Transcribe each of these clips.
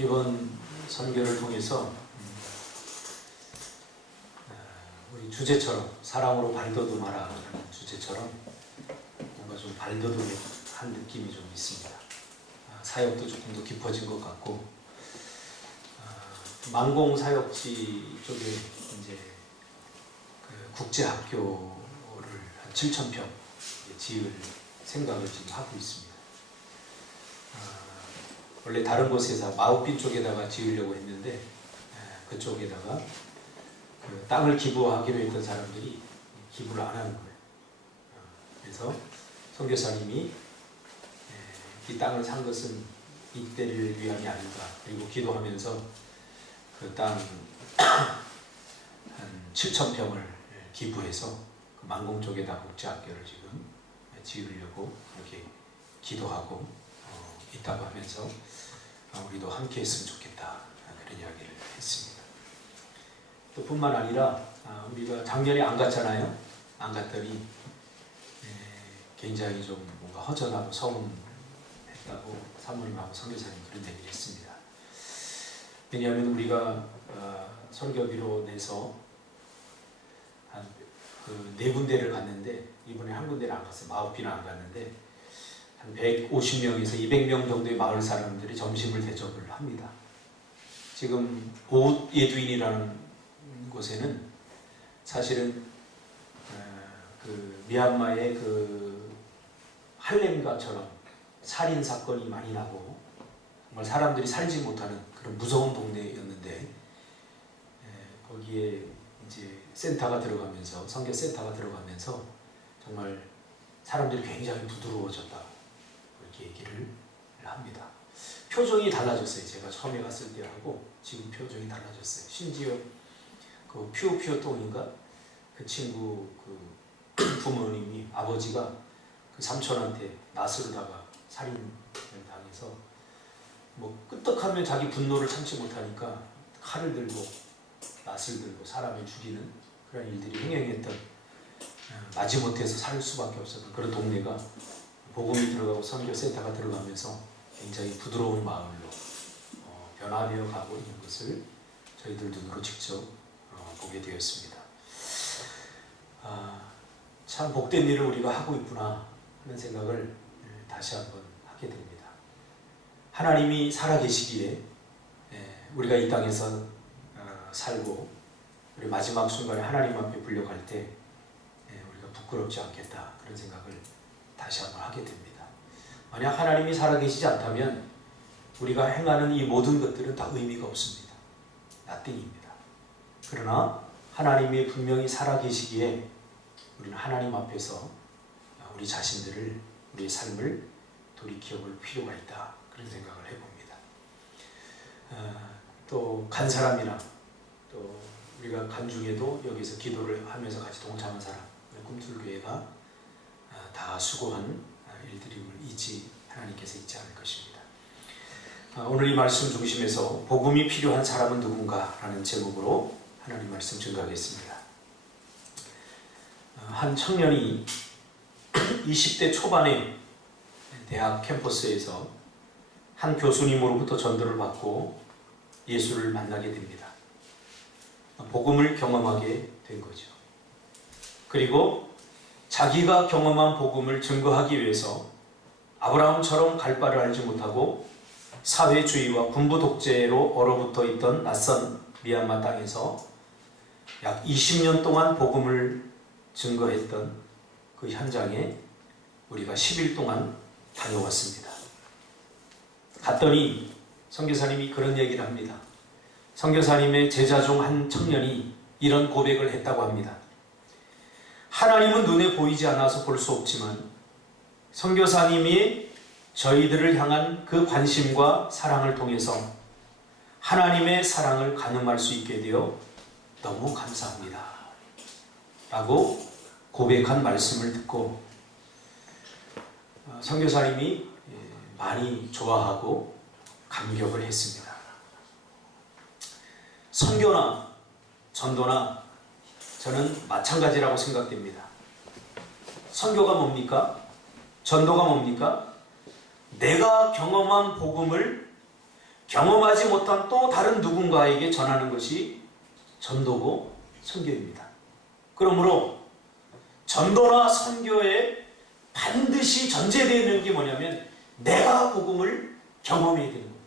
이번 선교를 통해서 우리 주제처럼 사랑으로 발돋움하라 하는 주제처럼 뭔가 좀 발돋움한 느낌이 좀 있습니다. 사역도 조금 더 깊어진 것 같고 만공 사역지 쪽에 이제 그 국제학교를 한 7,000평 지을 생각을 지금 하고 있습니다. 원래 다른 곳에서 마우핀 쪽에다가 지으려고 했는데 그쪽에다가 그 땅을 기부하기로 했던 사람들이 기부를 안 하는 거예요. 그래서 선교사님이 이 땅을 산 것은 이때를 위함이 아닌가, 그리고 기도하면서 그 땅 한 7,000평을 기부해서 그 만공 쪽에다 국제학교를 지금 지으려고 이렇게 기도하고 있다고 하면서 우리도 함께 했으면 좋겠다, 그런 이야기를 했습니다. 또 뿐만 아니라 우리가 작년에 안 갔잖아요. 안 갔더니 굉장히 좀 뭔가 허전하고 서운했다고 사모님하고 선교사님 그런 얘기를 했습니다. 왜냐하면 우리가 선교비로 내서 한 그 4군데를 갔는데 이번에 한 군데를 안 갔어요. 마우핀은 안 갔는데 한 150명에서 200명 정도의 마을 사람들이 점심을 대접을 합니다. 지금 오예두인이라는 곳에는 사실은 그 미얀마의 그 할렘가처럼 살인 사건이 많이 나고 정말 사람들이 살지 못하는 그런 무서운 동네였는데 거기에 이제 센터가 들어가면서 선교 센터가 들어가면서 정말 사람들이 굉장히 부드러워졌다, 이렇게 얘기를 합니다. 표정이 달라졌어요. 제가 처음에 갔을 때하고 지금 표정이 달라졌어요. 심지어 그 퓨오퓨오똥인가 그 친구 그 부모님이 아버지가 그 삼촌한테 나스르다가 살인을 당해서 뭐 끄떡하면 자기 분노를 참지 못하니까 칼을 들고 낫을 들고 사람을 죽이는 그런 일들이 흥행했던, 마지못해서 살 수밖에 없었던 그런 동네가 복음이 들어가고 선교센터가 들어가면서 굉장히 부드러운 마을로 변화되어 가고 있는 것을 저희들 눈으로 직접 보게 되었습니다. 참 복된 일을 우리가 하고 있구나 하는 생각을 다시 한번 하게 됩니다. 하나님이 살아계시기에 우리가 이 땅에서 살고 우리 마지막 순간에 하나님 앞에 불려갈 때 우리가 부끄럽지 않겠다, 그런 생각을 다시 한번 하게 됩니다. 만약 하나님이 살아계시지 않다면 우리가 행하는 이 모든 것들은 다 의미가 없습니다. nothing입니다. 그러나 하나님이 분명히 살아계시기에 우리는 하나님 앞에서 우리 자신들을, 우리의 삶을 돌이켜볼 필요가 있다, 그런 생각을 해봅니다. 또 간 사람이나 또 우리가 간 중에도 여기서 기도를 하면서 같이 동참한 사람, 꿈틀교회가 다 수고한 일들임을 하나님께서 잊지 않을 것입니다. 오늘 이 말씀 중심에서 복음이 필요한 사람은 누군가 라는 제목으로 하나님 말씀 증거하겠습니다. 한 청년이 20대 초반에 대학 캠퍼스에서 한 교수님으로부터 전도를 받고 예수를 만나게 됩니다. 복음을 경험하게 된 거죠. 그리고 자기가 경험한 복음을 증거하기 위해서 아브라함처럼 갈 바를 알지 못하고 사회주의와 군부 독재로 얼어붙어 있던 낯선 미얀마 땅에서 약 20년 동안 복음을 증거했던 그 현장에 우리가 10일 동안 다녀왔습니다. 갔더니 선교사님이 그런 얘기를 합니다. 선교사님의 제자 중 한 청년이 이런 고백을 했다고 합니다. 하나님은 눈에 보이지 않아서 볼 수 없지만 선교사님이 저희들을 향한 그 관심과 사랑을 통해서 하나님의 사랑을 가늠할 수 있게 되어 너무 감사합니다 라고 고백한 말씀을 듣고 선교사님이 많이 좋아하고 감격을 했습니다. 선교나 전도나 저는 마찬가지라고 생각됩니다. 선교가 뭡니까? 전도가 뭡니까? 내가 경험한 복음을 경험하지 못한 또 다른 누군가에게 전하는 것이 전도고 선교입니다. 그러므로 전도나 선교에 반드시 전제되어 있는 게 뭐냐면 내가 복음을 경험해야 되는 겁니다.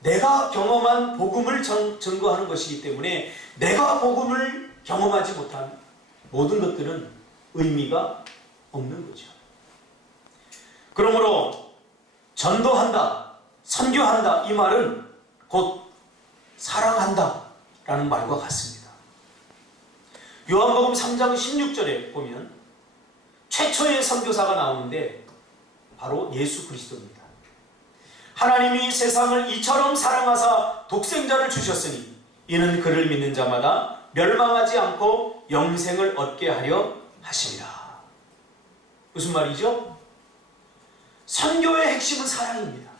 내가 경험한 복음을 증거하는 것이기 때문에 내가 복음을 경험하지 못한 모든 것들은 의미가 없는 거죠. 그러므로 전도한다, 선교한다 이 말은 곧 사랑한다 라는 말과 같습니다. 요한복음 3장 16절에 보면 최초의 선교사가 나오는데 바로 예수 그리스도입니다. 하나님이 세상을 이처럼 사랑하사 독생자를 주셨으니 이는 그를 믿는 자마다 멸망하지 않고 영생을 얻게 하려 하심이라. 무슨 말이죠? 선교의 핵심은 사랑입니다.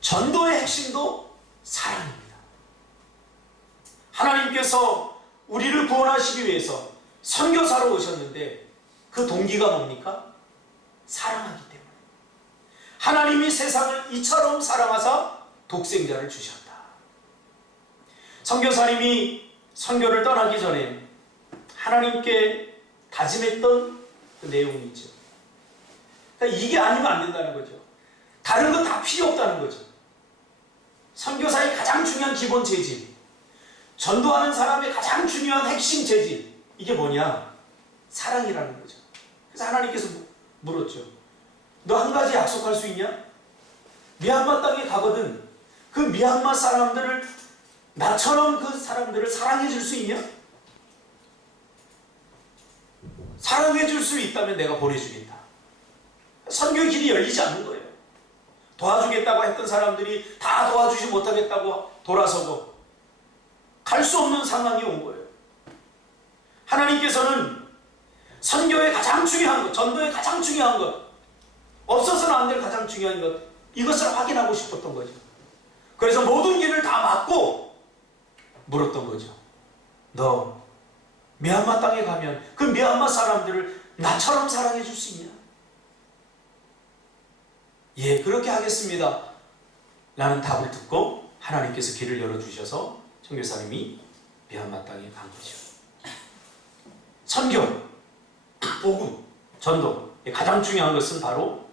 전도의 핵심도 사랑입니다. 하나님께서 우리를 구원하시기 위해서 선교사로 오셨는데 그 동기가 뭡니까? 사랑하기 때문에. 하나님이 세상을 이처럼 사랑하사 독생자를 주셨다. 선교사님이 선교를 떠나기 전에 하나님께 다짐했던 그 내용이 있죠. 그러니까 이게 아니면 안 된다는 거죠. 다른 건 다 필요 없다는 거죠. 선교사의 가장 중요한 기본 재질, 전도하는 사람의 가장 중요한 핵심 재질, 이게 뭐냐? 사랑이라는 거죠. 그래서 하나님께서 물었죠. 너 한 가지 약속할 수 있냐? 미얀마 땅에 가거든 그 미얀마 사람들을 나처럼 그 사람들을 사랑해 줄 수 있냐? 사랑해 줄 수 있다면 내가 보내주겠다. 선교의 길이 열리지 않는 거예요. 도와주겠다고 했던 사람들이 다 도와주지 못하겠다고 돌아서고 갈 수 없는 상황이 온 거예요. 하나님께서는 선교의 가장 중요한 것, 전도의 가장 중요한 것, 없어서는 안 될 가장 중요한 것, 이것을 확인하고 싶었던 거죠. 그래서 모든 길을 다 막고 물었던 거죠. 너 미얀마 땅에 가면 그 미얀마 사람들을 나처럼 사랑해 줄 수 있냐? 예, 그렇게 하겠습니다 라는 답을 듣고 하나님께서 길을 열어주셔서 선교사님이 미얀마 땅에 간 거죠. 선교, 복음, 전도 가장 중요한 것은 바로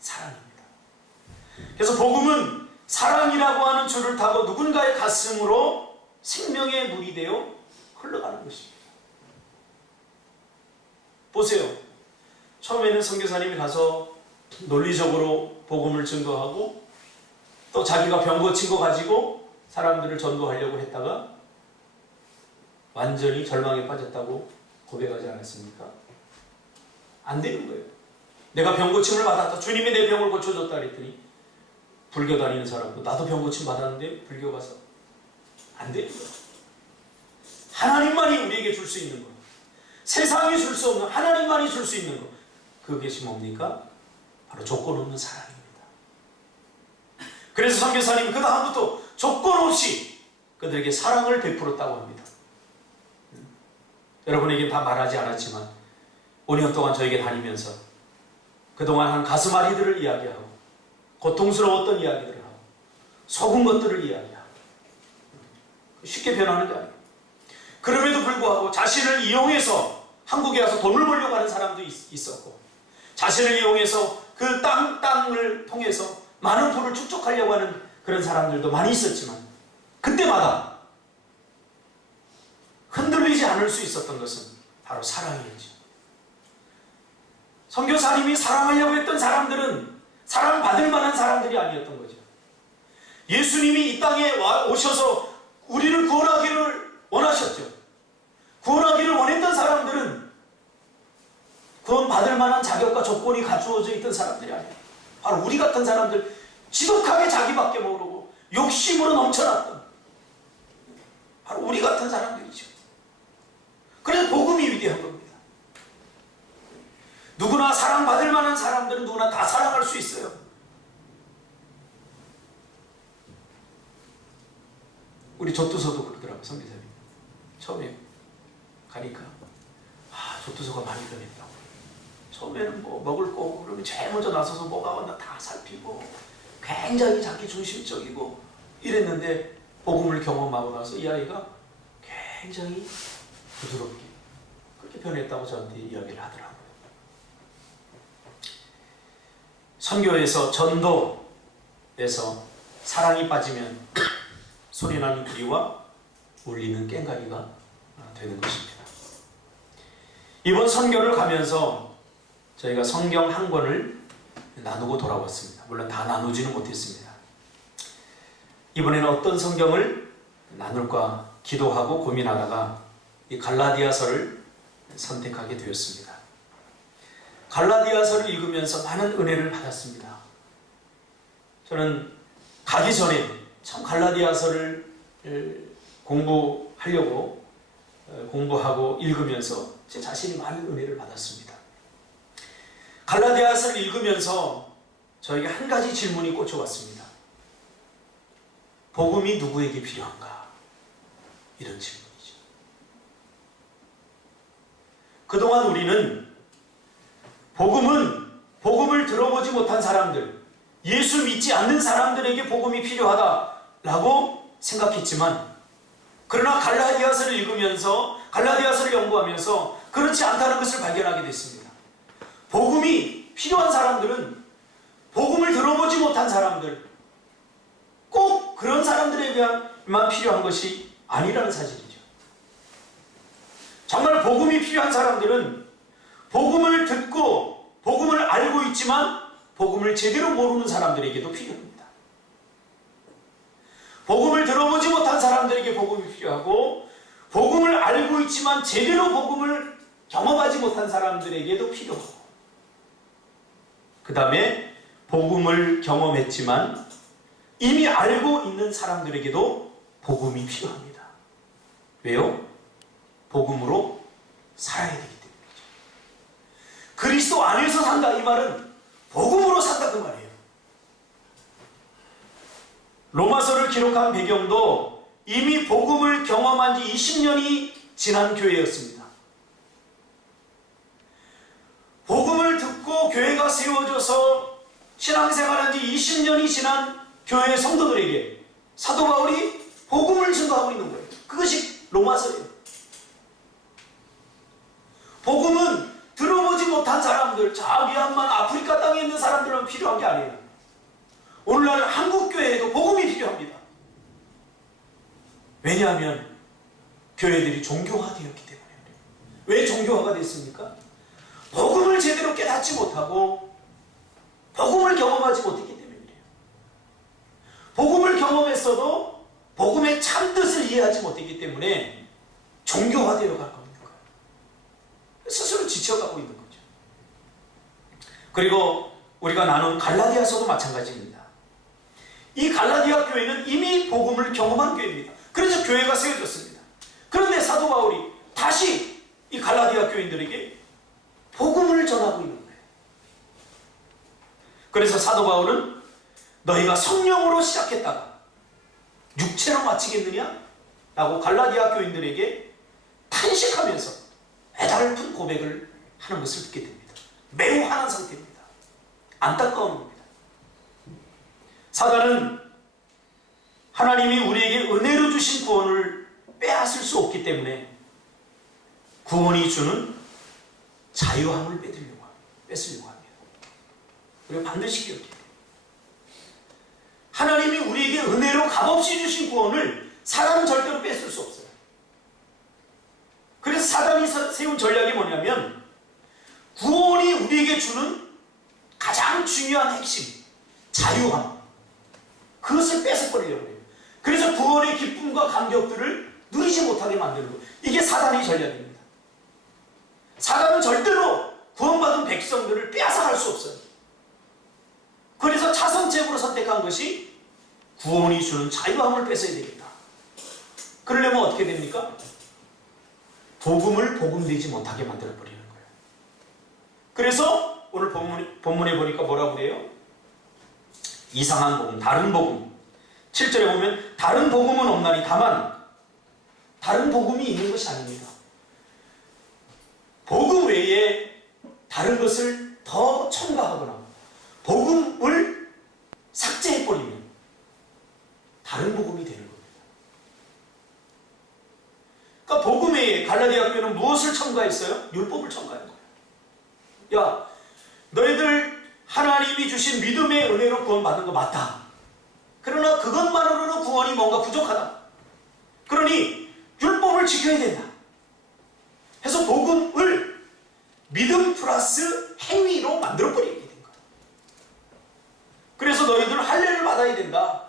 사랑입니다. 그래서 복음은 사랑이라고 하는 줄을 타고 누군가의 가슴으로 생명의 물이 되어 흘러가는 것입니다. 보세요. 처음에는 선교사님이 가서 논리적으로 복음을 증거하고 또 자기가 병 고친 거 가지고 사람들을 전도하려고 했다가 완전히 절망에 빠졌다고 고백하지 않았습니까? 안 되는 거예요. 내가 병 고침을 받았다. 주님이 내 병을 고쳐줬다 그랬더니 불교 다니는 사람도 나도 병 고침 받았는데 불교 가서 안 되는 거예요. 하나님만이 우리에게 줄 수 있는 거, 세상이 줄 수 없는 하나님만이 줄 수 있는 거, 그것이 뭡니까? 바로 조건 없는 사랑입니다. 그래서 선교사님은 그 다음부터 조건 없이 그들에게 사랑을 베풀었다고 합니다. 여러분에게 다 말하지 않았지만 5년 동안 저에게 다니면서 그동안 한 가슴앓이들을 이야기하고 고통스러웠던 이야기들을 하고 속은 것들을 이야기하고 쉽게 변하는 게 아니에요. 그럼에도 불구하고 자신을 이용해서 한국에 와서 돈을 벌려고 하는 사람도 있었고 자신을 이용해서 그 땅을 통해서 많은 부를 축적하려고 하는 그런 사람들도 많이 있었지만 그때마다 흔들리지 않을 수 있었던 것은 바로 사랑이었죠. 선교사님이 사랑하려고 했던 사람들은 사랑받을 만한 사람들이 아니었던 거죠. 예수님이 이 땅에 오셔서 우리를 구원하기를 원하셨죠. 구원하기를 원했던 사람들은 구원받을 만한 자격과 조건이 갖추어져 있던 사람들이 아니에요. 바로 우리 같은 사람들, 지독하게 자기밖에 모르고 욕심으로 넘쳐났던 바로 우리 같은 사람들이죠. 그래서 복음이 위대한 겁니다. 누구나 사랑받을 만한 사람들은 누구나 다 사랑할 수 있어요. 우리 조투서도 그러더라고요. 선교사님 처음에 가니까 조투서가 많이 변했다고. 처음에는 뭐 먹을 거고 그러면 제일 먼저 나서서 뭐가 왔나 다 살피고 굉장히 자기 중심적이고 이랬는데 복음을 경험하고 나서 이 아이가 굉장히 부드럽게 그렇게 변했다고 저한테 이야기를 하더라고요. 선교에서 전도에서 사랑이 빠지면 소리나는 구리와 울리는 꽹과리가 되는 것입니다. 이번 선교를 가면서 저희가 성경 한 권을 나누고 돌아왔습니다. 물론 다 나누지는 못했습니다. 이번에는 어떤 성경을 나눌까 기도하고 고민하다가 이 갈라디아서를 선택하게 되었습니다. 갈라디아서를 읽으면서 많은 은혜를 받았습니다. 저는 가기 전에 참 갈라디아서를 공부하려고 공부하고 읽으면서 제 자신이 많은 은혜를 받았습니다. 갈라디아서를 읽으면서 저에게 한 가지 질문이 꽂혀왔습니다. 복음이 누구에게 필요한가? 이런 질문이죠. 그동안 우리는 복음을 들어보지 못한 사람들, 예수 믿지 않는 사람들에게 복음이 필요하다라고 생각했지만, 그러나 갈라디아서를 읽으면서 갈라디아서를 연구하면서 그렇지 않다는 것을 발견하게 됐습니다. 복음이 필요한 사람들은 복음을 들어보지 못한 사람들, 꼭 그런 사람들에게만 필요한 것이 아니라는 사실이죠. 정말 복음이 필요한 사람들은 복음을 듣고 복음을 알고 있지만 복음을 제대로 모르는 사람들에게도 필요합니다. 복음을 들어보지 못한 사람들에게 복음이 필요하고 복음을 알고 있지만 제대로 복음을 경험하지 못한 사람들에게도 필요하고, 그 다음에 복음을 경험했지만 이미 알고 있는 사람들에게도 복음이 필요합니다. 왜요? 복음으로 살아야 되기 때문이죠. 그리스도 안에서 산다 이 말은 복음으로 산다 그 말이에요. 로마서를 기록한 배경도 이미 복음을 경험한 지 20년이 지난 교회였습니다. 복음을 듣고 교회가 세워져서 신앙생활한 지 20년이 지난 교회 성도들에게 사도 바울이 복음을 증거하고 있는 거예요. 그것이 로마서예요. 복음은 들어보지 못한 사람들, 저 미얀마 아프리카 땅에 있는 사람들만 필요한 게 아니에요. 오늘날 한국교회에도 복음이 필요합니다. 왜냐하면 교회들이 종교화되었기 때문에. 왜 종교화가 됐습니까? 복음을 제대로 깨닫지 못하고 복음을 경험하지 못했기 때문이에요. 복음을 경험했어도 복음의 참뜻을 이해하지 못했기 때문에 종교화되어 가고 있는 거예요. 스스로 지쳐가고 있는 거죠. 그리고 우리가 나눈 갈라디아서도 마찬가지입니다. 이 갈라디아 교회는 이미 복음을 경험한 교회입니다. 그래서 교회가 세워졌습니다. 그런데 사도 바울이 다시 이 갈라디아 교인들에게 복음을 전하고 있는 거예요. 그래서 사도 바울은 너희가 성령으로 시작했다가 육체로 마치겠느냐? 라고 갈라디아 교인들에게 탄식하면서 애달픈 고백을 하는 것을 듣게 됩니다. 매우 화난 상태입니다. 안타까움입니다. 사단은 하나님이 우리에게 은혜로 주신 구원을 빼앗을 수 없기 때문에 구원이 주는 자유함을 뺏으려고 합니다. 우리가 반드시 기억해야 돼요. 하나님이 우리에게 은혜로 값없이 주신 구원을 사람은 절대로 뺏을 수 없어요. 그래서 사단이 세운 전략이 뭐냐면 구원이 우리에게 주는 가장 중요한 핵심, 자유함, 그것을 뺏어버리려고 해요. 그래서 구원의 기쁨과 감격들을 누리지 못하게 만드는 거예요. 이게 사단의 전략입니다. 사단은 절대로 구원받은 백성들을 빼앗아갈 수 없어요. 그래서 차선책으로 선택한 것이 구원이 주는 자유함을 뺏어야 되겠다. 그러려면 어떻게 됩니까? 복음을 복음되지 못하게 만들어버리는 거예요. 그래서 오늘 본문에 보니까 뭐라고 그래요? 이상한 복음, 다른 복음. 7절에 보면 다른 복음은 없나니 다만 다른 복음이 있는 것이 아닙니다. 복음 외에 다른 것을 더 첨가하거나 복음을 삭제해버리면 다른 복음이 되는 겁니다. 그러니까 복음에 갈라디아 교회는 무엇을 첨가했어요? 율법을 첨가한 거예요. 야, 너희들 하나님이 주신 믿음의 은혜로 구원받는 거 맞다. 그러나 그것만으로는 구원이 뭔가 부족하다. 그러니 율법을 지켜야 된다. 해서 복음을 믿음 플러스 행위로 만들어버리게 된 거예요. 그래서 너희들 할례를 받아야 된다.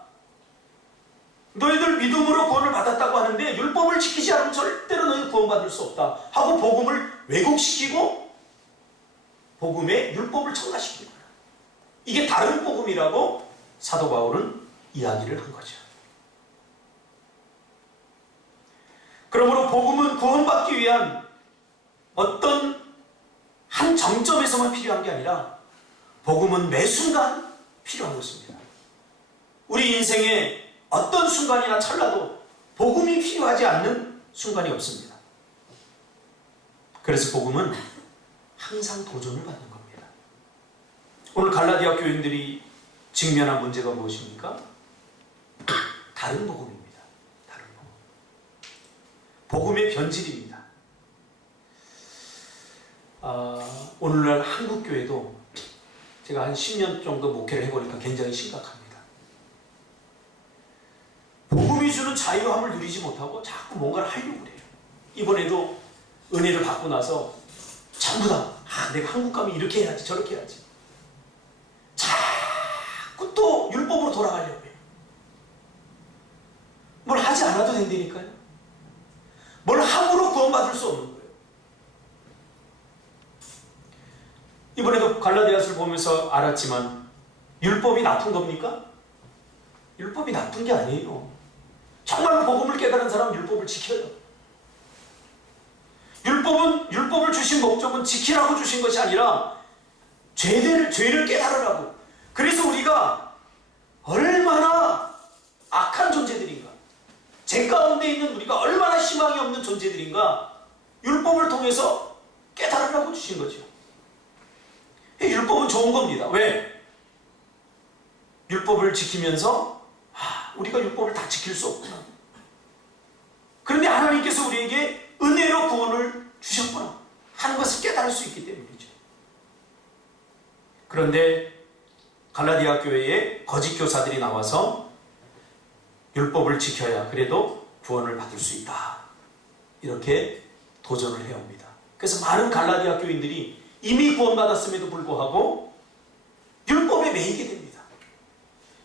너희들 믿음으로 구원을 받았다고 하는데 율법을 지키지 않으면 절대로 너희 구원받을 수 없다 하고 복음을 왜곡시키고 복음에 율법을 첨가시키는 거예요. 이게 다른 복음이라고 사도 바울은 이야기를 한 거죠. 그러므로 복음은 구원받기 위한 어떤 한 정점에서만 필요한 게 아니라 복음은 매 순간 필요한 것입니다. 우리 인생에 어떤 순간이나 찰나도 복음이 필요하지 않는 순간이 없습니다. 그래서 복음은 항상 도전을 받는 겁니다. 오늘 갈라디아 교인들이 직면한 문제가 무엇입니까? 다른 복음입니다. 다른 복음. 복음의 변질입니다. 오늘날 한국교회도 제가 한 10년 정도 목회를 해보니까 굉장히 심각합니다. 복음이 주는 자유함을 누리지 못하고 자꾸 뭔가를 하려고 그래요. 이번에도 은혜를 받고 나서 전부 다 내가 한국 가면 이렇게 해야지 저렇게 해야지 자꾸 또 율법으로 돌아가려고 해요. 뭘 하지 않아도 된다니까요. 뭘 함으로 구원받을 수 없는 거예요. 이번에도 갈라디아서를 보면서 알았지만 율법이 나쁜 겁니까? 율법이 나쁜 게 아니에요. 정말로 복음을 깨달은 사람은 율법을 지켜요. 율법을 주신 목적은 지키라고 주신 것이 아니라 죄를 깨달으라고. 그래서 우리가 얼마나 악한 존재들인가, 죄 가운데 있는 우리가 얼마나 희망이 없는 존재들인가 율법을 통해서 깨달으라고 주신 거죠. 율법은 좋은 겁니다. 왜? 율법을 지키면서 우리가 율법을 다 지킬 수 없구나. 그런데 하나님께서 우리에게 은혜로 구원을 주셨구나 하는 것을 깨달을 수 있기 때문이죠. 그런데 갈라디아 교회에 거짓 교사들이 나와서 율법을 지켜야 그래도 구원을 받을 수 있다. 이렇게 도전을 해옵니다. 그래서 많은 갈라디아 교인들이 이미 구원받았음에도 불구하고 율법에 매이게 됩니다.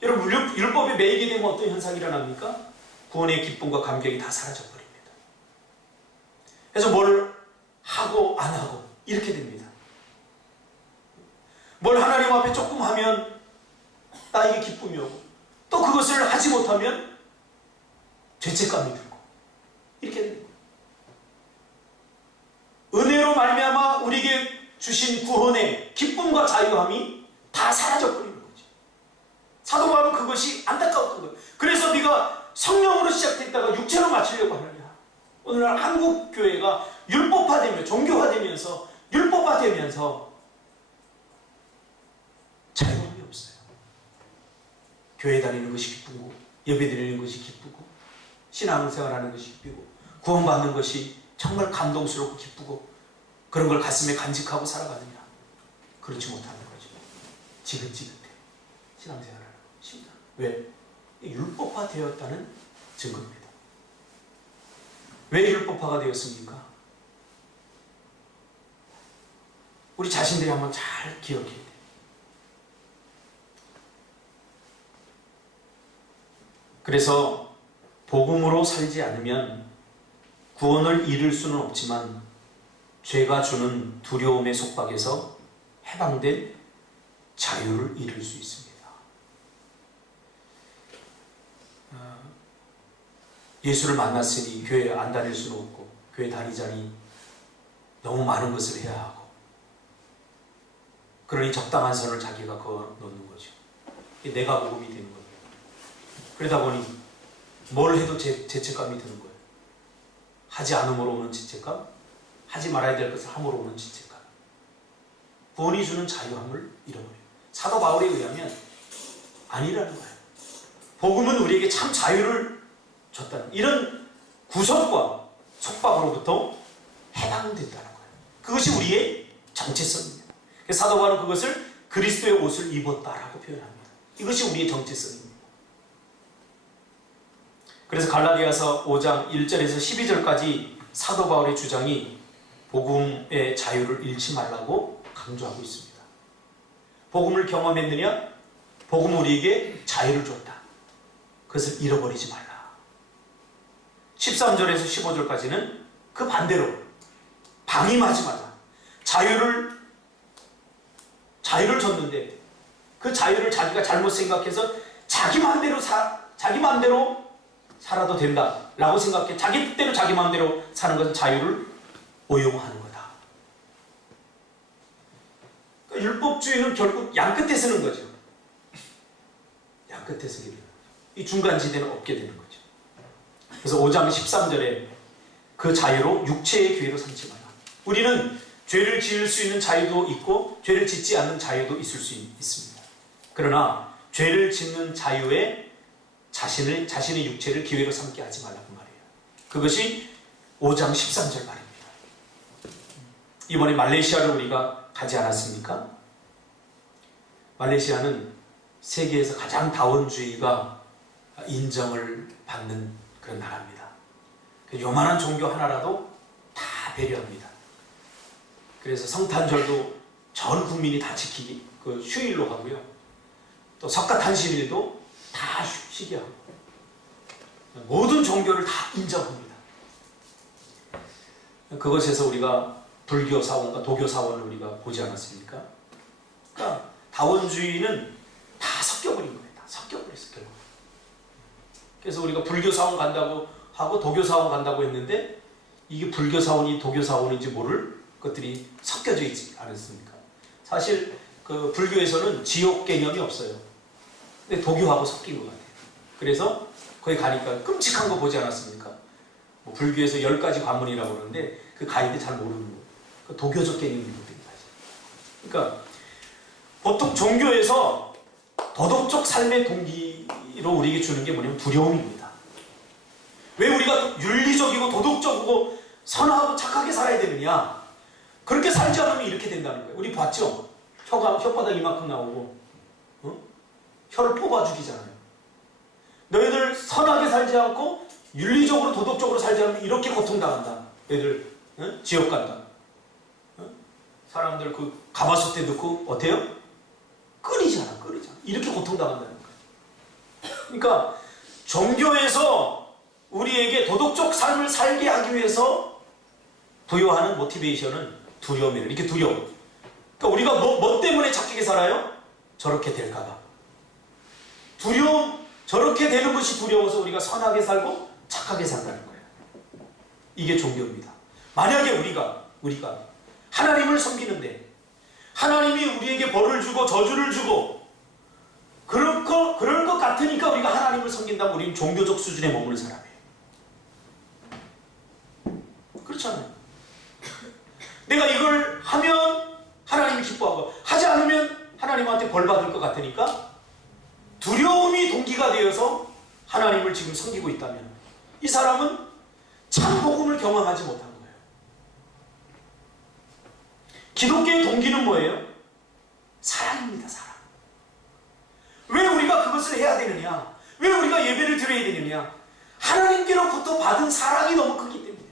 여러분, 율법에 매이게 되면 어떤 현상이 일어납니까? 구원의 기쁨과 감격이 다 사라져버립니다. 그래서 뭘 하고 안 하고 이렇게 됩니다. 뭘 하나님 앞에 조금 하면 나에게 기쁨이 오고 또 그것을 하지 못하면 죄책감이 들고 이렇게 됩니다. 은혜로 말미암아 우리에게 주신 구원의 기쁨과 자유함이 다 사라져버립니다. 사도 바울은 그것이 안타까웠던 거예요. 그래서 네가 성령으로 시작됐다가 육체로 마치려고 하느냐. 오늘날 한국 교회가 율법화되며 종교화되면서 율법화되면서 자유함이 없어요. 교회 다니는 것이 기쁘고 예배 드리는 것이 기쁘고 신앙생활하는 것이 기쁘고 구원받는 것이 정말 감동스럽고 기쁘고 그런 걸 가슴에 간직하고 살아가느냐. 그렇지 못하는 거죠. 지긋지긋해. 신앙생활 심다. 왜? 율법화 되었다는 증거입니다. 왜 율법화가 되었습니까? 우리 자신들이 한번 잘 기억해야 돼요. 그래서 복음으로 살지 않으면 구원을 이룰 수는 없지만 죄가 주는 두려움의 속박에서 해방된 자유를 이룰 수 있습니다. 예수를 만났으니 교회에 안 다닐 수는 없고 교회 다니자니 너무 많은 것을 해야 하고 그러니 적당한 선을 자기가 그어 놓는 거죠. 내가 복음이 되는 거예요. 그러다 보니 뭘 해도 죄책감이 드는 거예요. 하지 않음으로 오는 죄책감, 하지 말아야 될 것을 함으로 오는 죄책감. 구원이 주는 자유함을 잃어버려요. 사도 바울에 의하면 아니라는 거예요. 복음은 우리에게 참 자유를 줬다는 이런 구속과 속박으로부터 해방된다는 거예요. 그것이 우리의 정체성입니다. 사도 바울은 그것을 그리스도의 옷을 입었다라고 표현합니다. 이것이 우리의 정체성입니다. 그래서 갈라디아서 5장 1절에서 12절까지 사도 바울의 주장이 복음의 자유를 잃지 말라고 강조하고 있습니다. 복음을 경험했느냐? 복음은 우리에게 자유를 줬다. 그것을 잃어버리지 말라. 13절에서 15절까지는 그 반대로 방임하지 말라. 자유를 줬는데 그 자유를 자기가 잘못 생각해서 자기 마음대로 살아도 된다라고 생각해 자기 뜻대로 자기 마음대로 사는 것은 자유를 오용하는 거다. 그러니까 율법주의는 결국 양 끝에 서는 거죠. 양 끝에 서게 되는 거죠. 이 중간지대는 없게 되는 거죠. 그래서 5장 13절에 그 자유로 육체의 기회로 삼지 마라. 우리는 죄를 지을 수 있는 자유도 있고 죄를 짓지 않는 자유도 있을 수 있습니다. 그러나 죄를 짓는 자유에 자신의 육체를 기회로 삼게 하지 말라고 말해요. 그것이 5장 13절 말입니다. 이번에 말레이시아를 우리가 가지 않았습니까? 말레이시아는 세계에서 가장 다원주의가 인정을 받는 그런 나라입니다. 요만한 종교 하나라도 다 배려합니다. 그래서 성탄절도 전 국민이 다 지키기 휴일로 하고요. 또 석가탄신일도 다 쉬게 하고 모든 종교를 다 인정합니다. 그것에서 우리가 불교 사원과 도교 사원을 우리가 보지 않았습니까? 그러니까 다원주의는 다 섞여버린 거예요. 다 섞여버렸어요. 결국. 그래서 우리가 불교 사원 간다고 하고 도교 사원 간다고 했는데 이게 불교 사원이 도교 사원인지 모를 것들이 섞여져 있지 않았습니까? 사실 그 불교에서는 지옥 개념이 없어요. 근데 도교하고 섞인 것 같아요. 그래서 거기 가니까 끔찍한 거 보지 않았습니까? 뭐 불교에서 10가지 관문이라고 그러는데 그 가이드 잘 모르는 거. 그 도교적 개념이거든요. 그러니까 보통 종교에서 도덕적 삶의 동기로 우리에게 주는 게 뭐냐면 두려움입니다. 왜 우리가 윤리적이고 도덕적이고 선하고 착하게 살아야 되느냐? 그렇게 살지 않으면 이렇게 된다는 거예요. 우리 봤죠? 혓바닥 이만큼 나오고 혀를 뽑아 죽이잖아요. 너희들 선하게 살지 않고 윤리적으로 도덕적으로 살지 않으면 이렇게 고통당한다. 너희들 지옥 간다. 사람들 그 가마솥에 넣고 어때요? 끓이잖아. 이렇게 고통당한다는 거예요. 그러니까 종교에서 우리에게 도덕적 삶을 살게 하기 위해서 부여하는 모티베이션은 두려움이에요. 이렇게 두려움. 그러니까 우리가 뭐 때문에 착하게 살아요? 저렇게 될까봐. 두려움, 저렇게 되는 것이 두려워서 우리가 선하게 살고 착하게 산다는 거예요. 이게 종교입니다. 만약에 우리가 하나님을 섬기는데 하나님이 우리에게 벌을 주고 저주를 주고 그럴 것 같으니까 우리가 하나님을 섬긴다면 우리는 종교적 수준에 머무는 사람이에요. 그렇잖아요. 내가 이걸 하면 하나님이 기뻐하고 하지 않으면 하나님한테 벌 받을 것 같으니까 두려움이 동기가 되어서 하나님을 지금 섬기고 있다면 이 사람은 참 복음을 경험하지 못한 거예요. 기독교의 동기는 뭐예요? 사랑입니다. 사랑. 왜 우리가 그것을 해야 되느냐? 왜 우리가 예배를 드려야 되느냐? 하나님께로부터 받은 사랑이 너무 크기 때문에.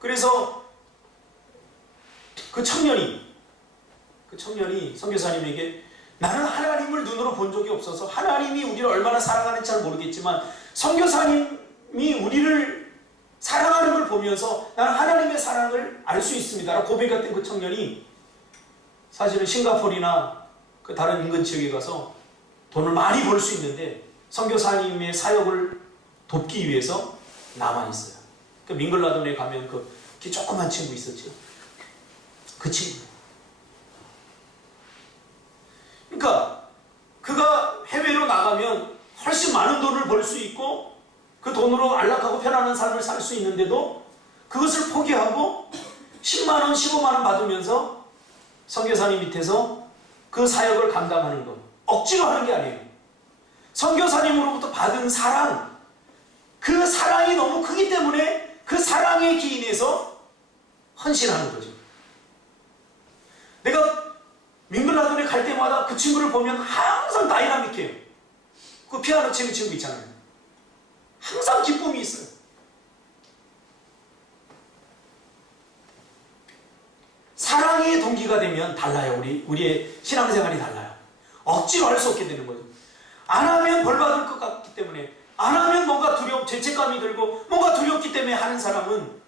그래서 그 청년이 선교사님에게 나는 하나님을 눈으로 본 적이 없어서 하나님이 우리를 얼마나 사랑하는지 잘 모르겠지만 선교사님이 우리를 사랑하는 걸 보면서 나는 하나님의 사랑을 알 수 있습니다 라고 고백했던 그 청년이 사실은 싱가포르나 그 다른 인근 지역에 가서 돈을 많이 벌 수 있는데 선교사님의 사역을 돕기 위해서 남아있어요. 그 밍글라돈에 가면 그 조그만 친구 있었죠. 그 친구. 그러니까 그가 해외로 나가면 훨씬 많은 돈을 벌 수 있고 그 돈으로 안락하고 편안한 삶을 살 수 있는데도 그것을 포기하고 10만 원, 15만 원 받으면서 선교사님 밑에서 그 사역을 감당하는 것. 억지로 하는 게 아니에요. 선교사님으로부터 받은 사랑, 그 사랑이 너무 크기 때문에 그 사랑에 기인해서 헌신하는 거죠. 내가 밍글라돈에 갈 때마다 그 친구를 보면 항상 다이나믹해요. 그 피아노 치는 친구 있잖아요. 항상 기쁨이 있어요. 사랑의 동기가 되면 달라요. 우리의 신앙생활이 달라요. 억지로 할 수 없게 되는 거죠. 안 하면 벌 받을 것 같기 때문에, 안 하면 뭔가 죄책감이 들고 뭔가 두렵기 때문에 하는 사람은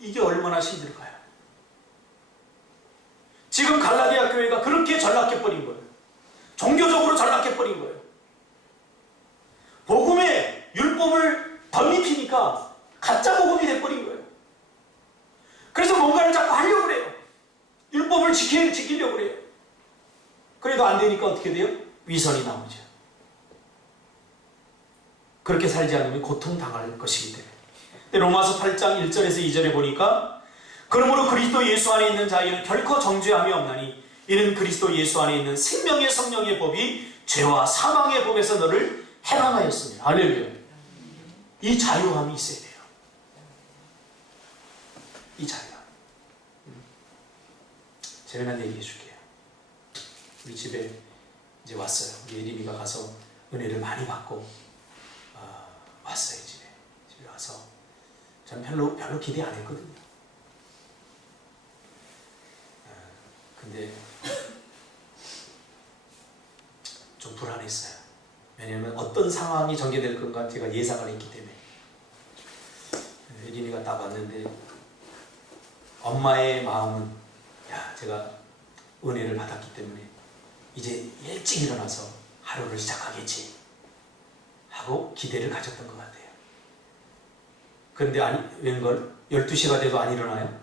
이게 얼마나 힘들까요? 지금 갈라디아 교회가 그렇게 전락해버린 거예요. 종교적으로 전락해버린 거예요. 복음의 율법을 덧입히니까 가짜 복음이 돼버린 거예요. 그래서 뭔가를 자꾸 하려고 그래요. 율법을 지키려고 그래요. 그래도 안 되니까 어떻게 돼요? 위선이 나오죠. 그렇게 살지 않으면 고통당할 것이기 때문에. 로마서 8장 1절에서 2절에 보니까 그러므로 그리스도 예수 안에 있는 자에게는 결코 정죄함이 없나니 이는 그리스도 예수 안에 있는 생명의 성령의 법이 죄와 사망의 법에서 너를 해방하였습니다. 할렐루야. 이 자유함이 있어야 돼요. 이 자유함. 제가 한 얘기해 줄게요. 우리 집에 이제 왔어요. 우리 예림이가 가서 은혜를 많이 받고 왔어요. 집에 와서 전 별로 기대 안 했거든요. 근데 좀 불안했어요. 왜냐하면 어떤 상황이 전개될 건가 제가 예상을 했기 때문에. 예림이가 딱 왔는데 엄마의 마음은 제가 은혜를 받았기 때문에 이제 일찍 일어나서 하루를 시작하겠지 하고 기대를 가졌던 것 같아요. 그런데 웬걸 12시가 돼도 안 일어나요?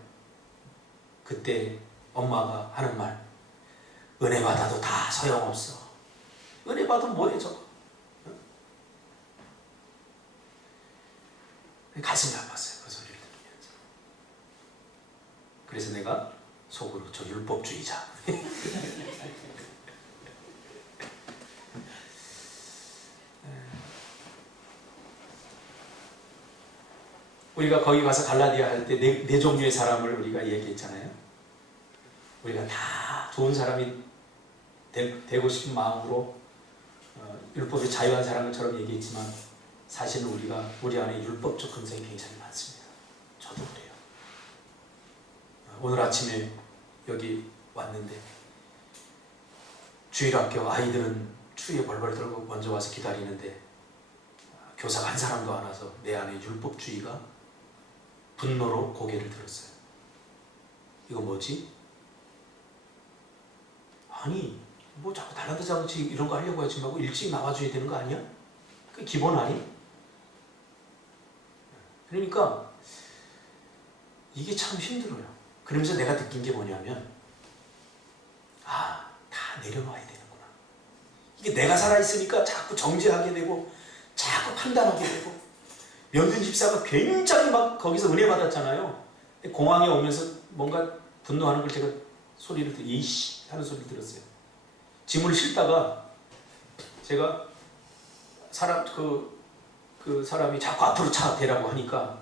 그때 엄마가 하는 말, 은혜 받아도 다 소용없어. 은혜 받으면 뭐해 저거? 가슴이 아팠어요. 그 소리를 들으면서. 그래서 내가 속으로 저 율법주의자. 우리가 거기 가서 갈라디아 할 때 네 종류의 사람을 우리가 얘기했잖아요. 우리가 다 좋은 사람이 되고 싶은 마음으로 율법에 자유한 사람처럼 얘기했지만 사실은 우리 안에 율법적 근성이 굉장히 많습니다. 저도 그래요. 오늘 아침에 여기 왔는데 주일학교 아이들은 추위에 벌벌 떨고 먼저 와서 기다리는데 교사가 한 사람도 안 와서 내 안에 율법주의가 분노로 고개를 들었어요. 이거 뭐지? 아니 뭐 자꾸 달란트 장치 이런 거 하려고 하지 말고 일찍 나와줘야 되는 거 아니야? 그게 기본 아니? 그러니까 이게 참 힘들어요. 그러면서 내가 느낀 게 뭐냐면 다 내려놔야 되는구나. 이게 내가 살아있으니까 자꾸 정죄하게 되고 자꾸 판단하게 되고. 명균 집사가 굉장히 막 거기서 은혜 받았잖아요. 공항에 오면서 뭔가 분노하는 걸 제가 소리를 이씨 하는 소리를 들었어요. 짐을 싣다가 제가 그 사람이 자꾸 앞으로 차 대라고 하니까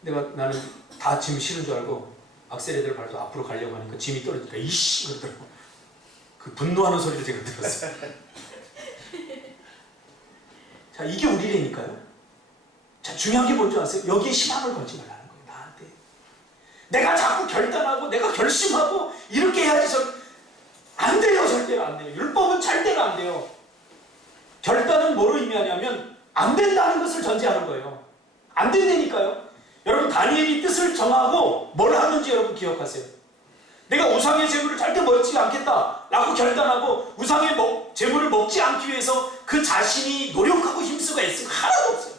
나는 다 짐 실은 줄 알고 악셀레터를 밟고 앞으로 가려고 하니까 짐이 떨어지니까 이씨 그러더라고. 그 분노하는 소리를 제가 들었어요. 자, 이게 우리라니까요. 자, 중요한 게 뭔지 아세요? 여기에 희망을 걸지 말라는 거예요. 나한테. 내가 자꾸 결단하고 내가 결심하고 이렇게 해야지 안 돼요. 절대로 안 돼요. 율법은 절대로 안 돼요. 결단은 뭐로 의미하냐면 안 된다는 것을 전제하는 거예요. 안 된다니까요. 여러분 다니엘이 뜻을 정하고 뭘 하는지 여러분 기억하세요. 내가 우상의 재물을 절대 먹지 않겠다 라고 결단하고 우상의 재물을 먹지 않기 위해서 그 자신이 노력하고 힘쓰고 애쓰고 하나도 없어요.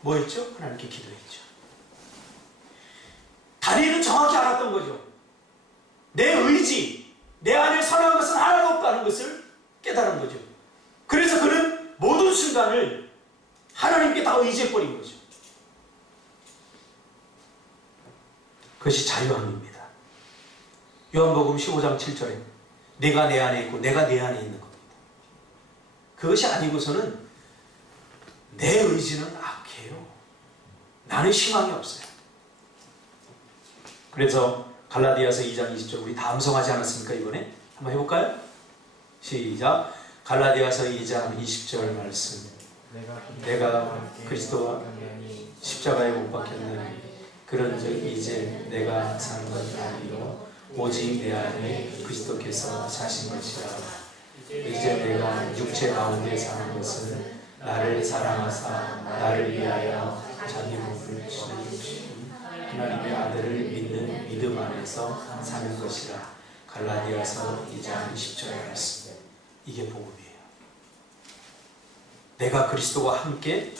뭐 했죠? 하나님께 기도했죠. 다니엘은 정확히 알았던 거죠. 내 의지, 내 안에 선한 것은 하나도 없다는 것을 깨달은 거죠. 그래서 그는 모든 순간을 하나님께 다 의지해버린 거죠. 요한복음 15장 7절에 내가 내 안에 있고 내가 내 안에 있는 겁니다. 그것이 아니고서는 내 의지는 악해요. 나는 희망이 없어요. 그래서 갈라디아서 2장 20절 우리 다 암송하지 않았습니까? 이번에 한번 해볼까요? 시작. 갈라디아서 2장 20절 말씀. 내가 그리스도와 십자가에 못 박혔느니 그런즉 이제 내가 사는 것이 아니요 오직 내 안에 그리스도께서 사신 것이라. 이제 내가 육체 가운데 사는 것은 나를 사랑하사 나를 위하여 자기 몸을 주신 하나님의 아들을 믿는 믿음 안에서 사는 것이라. 갈라디아서 2장 10절 말씀. 이게 복음이에요. 내가 그리스도와 함께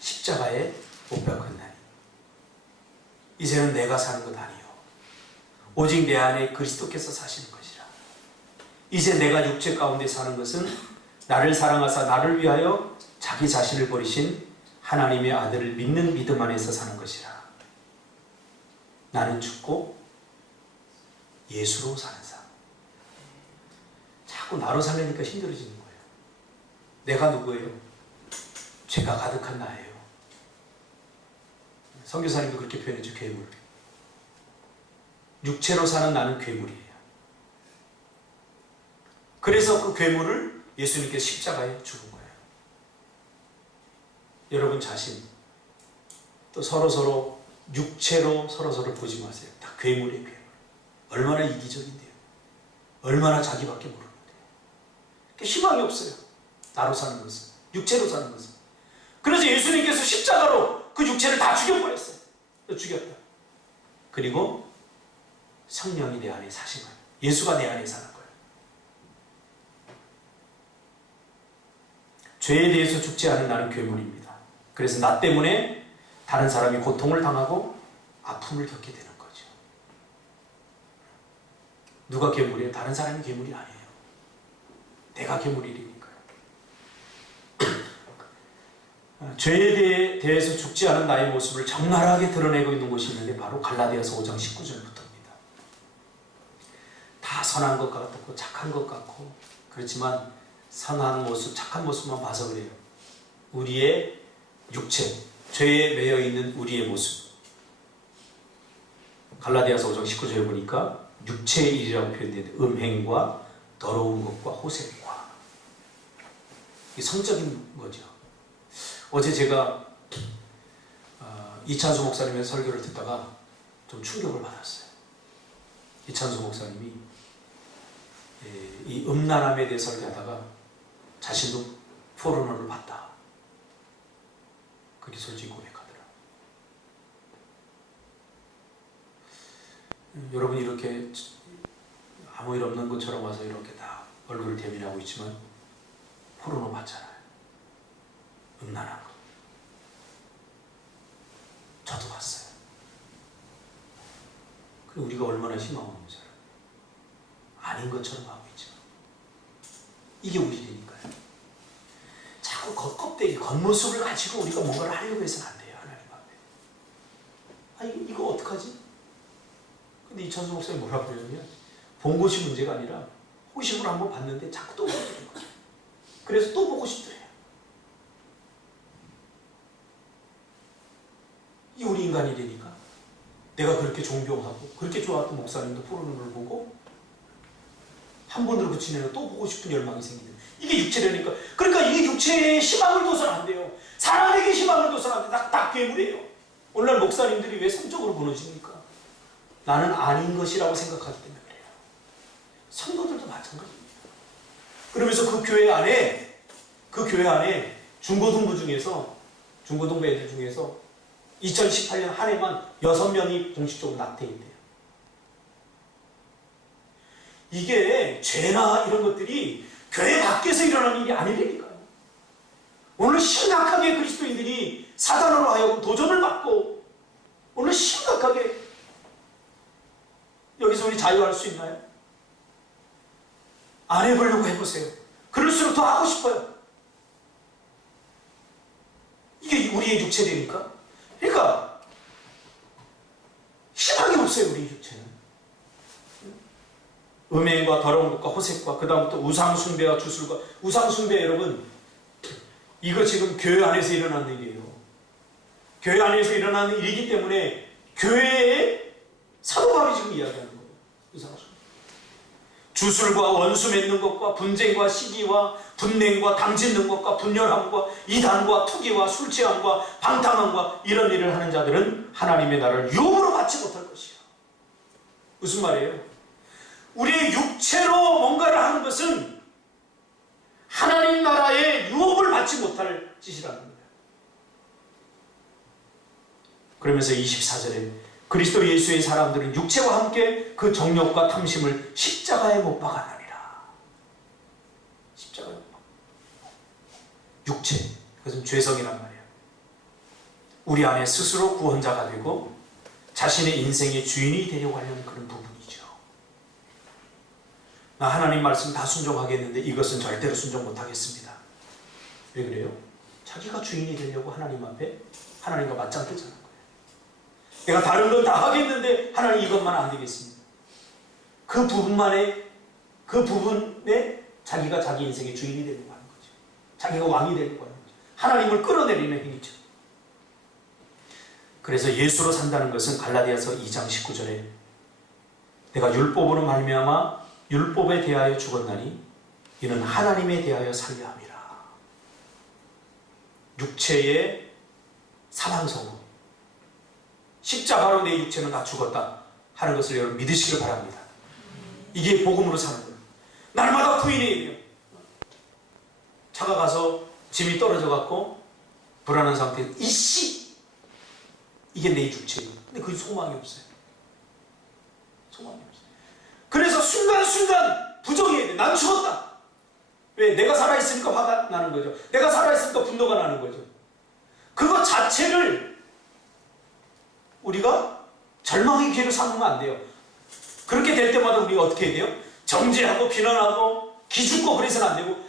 십자가에 못 박혔나니 이제는 내가 사는 것 아니요 오직 내 안에 그리스도께서 사시는 것이라. 이제 내가 육체 가운데 사는 것은 나를 사랑하사 나를 위하여 자기 자신을 버리신 하나님의 아들을 믿는 믿음 안에서 사는 것이라. 나는 죽고 예수로 사는 삶. 자꾸 나로 살려니까 힘들어지는 거예요. 내가 누구예요? 죄가 가득한 나예요. 선교사님도 그렇게 표현했죠. 괴물. 육체로 사는 나는 괴물이에요. 그래서 그 괴물을 예수님께서 십자가에 죽은 거예요. 여러분 자신 또 서로서로 육체로 서로서로 보지 마세요. 다 괴물이에요. 괴물. 얼마나 이기적인데요. 얼마나 자기밖에 모르는데요. 희망이 없어요. 나로 사는 것은. 육체로 사는 것은. 그래서 예수님께서 십자가로 그 육체를 다 죽여버렸어요. 죽였다. 그리고 성령이 내 안에 사신 거예요. 예수가 내 안에 사는 거예요. 죄에 대해서 죽지 않은 나는 괴물입니다. 그래서 나 때문에 다른 사람이 고통을 당하고 아픔을 겪게 되는 거죠. 누가 괴물이에요? 다른 사람이 괴물이 아니에요. 내가 괴물이니까요. 죄에 대해서 죽지 않은 나의 모습을 적나라하게 드러내고 있는 곳이 있는데 바로 갈라디아서 5장 19절부터입니다. 다 선한 것 같고 착한 것 같고 그렇지만 선한 모습, 착한 모습만 봐서 그래요. 우리의 육체, 죄에 매여 있는 우리의 모습. 갈라디아서 5장 19절 보니까 육체의 일이라고 표현되는데 음행과 더러운 것과 호색과 이 성적인 거죠. 어제 제가 이찬수 목사님의 설교를 듣다가 좀 충격을 받았어요. 이찬수 목사님이 이 음란함에 대해 설교하다가 자신도 포르노를 봤다. 그렇게 솔직히 고백하더라. 여러분 이렇게 아무 일 없는 것처럼 와서 이렇게 다 얼굴을 대면하고 있지만 포르노 봤잖아요. 음란한 거. 저도 봤어요. 그리고 우리가 얼마나 희망 없는 줄 알아요. 아닌 것처럼 하고 있지만 이게 우리 일이니까요. 자꾸 겉껍데기, 겉모습을 가지고 우리가 뭔가를 하려고 해서는 안 돼요. 하나님 앞에. 이거 어떡하지? 근데 이찬수 목사님이 뭐라고 그러냐면 본 것이 문제가 아니라 호심으로 한번 봤는데 자꾸 또 보게 되는 거예요. 그래서 또 보고 싶더래요. 이 우리 인간이라니까. 내가 그렇게 존경하고 그렇게 좋아했던 목사님도 포르노를 보고 한 번으로 그친 애는 또 보고 싶은 열망이 생기는 이게 육체라니까. 그러니까 이 육체에 희망을 둬서는 안 돼요. 사람에게 희망을 둬서는 안 돼요. 딱 괴물이에요. 오늘날 목사님들이 왜 성적으로 무너집니까? 나는 아닌 것이라고 생각하기 때문에 그래요. 성도들도 마찬가지입니다. 그러면서 그 교회 안에 중고등부 애들 중에서 2018년 한 해만 6명이 공식적으로 낙태인데요. 이게 죄나 이런 것들이 교회 밖에서 일어나는 일이 아니라니까요. 오늘 심각하게 그리스도인들이 사단으로 하여금 도전을 받고 오늘 심각하게 여기서 우리 자유할 수 있나요? 안 해보려고 해보세요. 그럴수록 더 하고 싶어요. 이게 우리의 육체되니까. 그러니까 희망이 없어요. 우리 육체는. 음행과 더러운 것과 호색과 그 다음부터 우상숭배와 주술과 우상숭배 여러분 이거 지금 교회 안에서 일어나는 일이에요. 교회 안에서 일어나는 일이기 때문에 교회의 사도 바울이 지금 이야기하는 거예요. 우상숭배. 주술과 원수 맺는 것과 분쟁과 시기와 분냉과 당짓는 것과 분열함과 이단과 투기와 술취함과 방탕함과 이런 일을 하는 자들은 하나님의 나라를 유업으로 받지 못할 것이야. 무슨 말이에요? 우리의 육체로 뭔가를 하는 것은 하나님 나라의 유업을 받지 못할 짓이라는 거예요. 그러면서 24절에 그리스도 예수의 사람들은 육체와 함께 그 정욕과 탐심을 십자가에 못 박아나니라. 십자가에 못 박아. 육체, 그것은 죄성이란 말이에요. 우리 안에 스스로 구원자가 되고 자신의 인생의 주인이 되려고 하려는 그런 부분이죠. 나 하나님 말씀 다 순종하겠는데 이것은 절대로 순종 못하겠습니다. 왜 그래요? 자기가 주인이 되려고 하나님 앞에 하나님과 맞짱 뜨잖아요. 내가 다른 건 다 하겠는데 하나님 이것만 안 되겠습니다. 그 부분에 자기가 자기 인생의 주인이 되려고 하는 거죠. 자기가 왕이 되려고 하는 거죠. 하나님을 끌어내리는 행위죠. 그래서 예수로 산다는 것은 갈라디아서 2장 19절에 내가 율법으로 말미암아 율법에 대하여 죽었나니 이는 하나님에 대하여 살려 함이라. 육체의 사망성으로 십자가로 내 육체는 다 죽었다 하는 것을 여러분 믿으시길 바랍니다. 이게 복음으로 사는 거예요. 날마다 부인해야 돼요. 차가 가서 짐이 떨어져 갖고 불안한 상태에서 이게 내 육체예요. 근데 그 소망이 없어요. 소망이 없어요. 그래서 순간순간 부정해야 돼. 난 죽었다. 왜? 내가 살아있으니까 화가 나는 거죠. 내가 살아있으니까 분노가 나는 거죠. 그거 자체를 우리가 절망의 기회로 삼으면 안 돼요. 그렇게 될 때마다 우리가 어떻게 해야 돼요? 정죄하고 비난하고 기죽고 그래서는 안 되고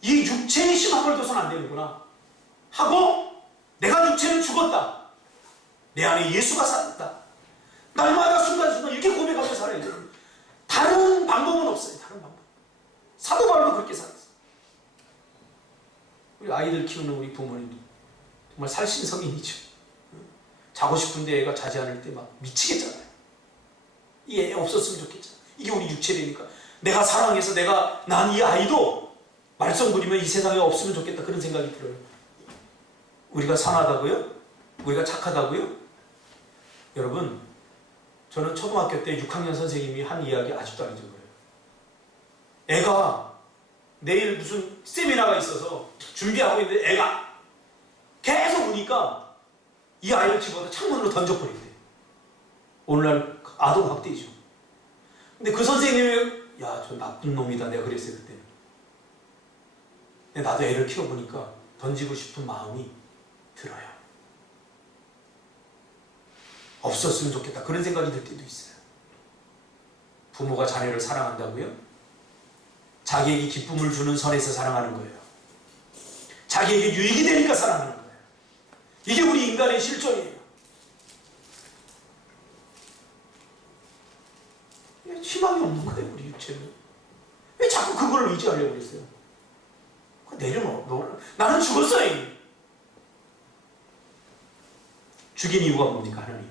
이 육체의 심함을 둬서는 안 되는구나 하고 내가 육체는 죽었다. 내 안에 예수가 산다. 날마다 순간순간 이렇게 고백하며 살아야 돼요. 다른 방법은 없어요. 다른 방법. 사도 바울도 그렇게 살았어요. 우리 아이들 키우는 우리 부모님도 정말 살신성인이죠. 자고 싶은데 애가 자지 않을 때 막 미치겠잖아요. 이 애 없었으면 좋겠잖아. 이게 우리 육체되니까 내가 사랑해서 난 이 아이도 말썽 부리면 이 세상에 없으면 좋겠다 그런 생각이 들어요. 우리가 선하다고요? 우리가 착하다고요? 여러분 저는 초등학교 때 6학년 선생님이 한 이야기 아직도 안 잊어버려요. 애가 내일 무슨 세미나가 있어서 준비하고 있는데 애가 계속 우니까 이 아이를 집어서 창문으로 던져버린대. 오늘날 아동학대이죠. 근데 그 선생님이 저 나쁜 놈이다 내가 그랬어요 그때는. 나도 애를 키워보니까 던지고 싶은 마음이 들어요. 없었으면 좋겠다 그런 생각이 들 때도 있어요. 부모가 자녀를 사랑한다고요? 자기에게 기쁨을 주는 선에서 사랑하는 거예요. 자기에게 유익이 되니까 사랑하는 거예요. 이게 우리 인간의 실존이에요. 희망이 없는 거예요 우리 육체는. 왜 자꾸 그걸 의지하려고 그랬어요? 내려놓아. 나는 죽었어요. 죽인 이유가 뭡니까? 하나님.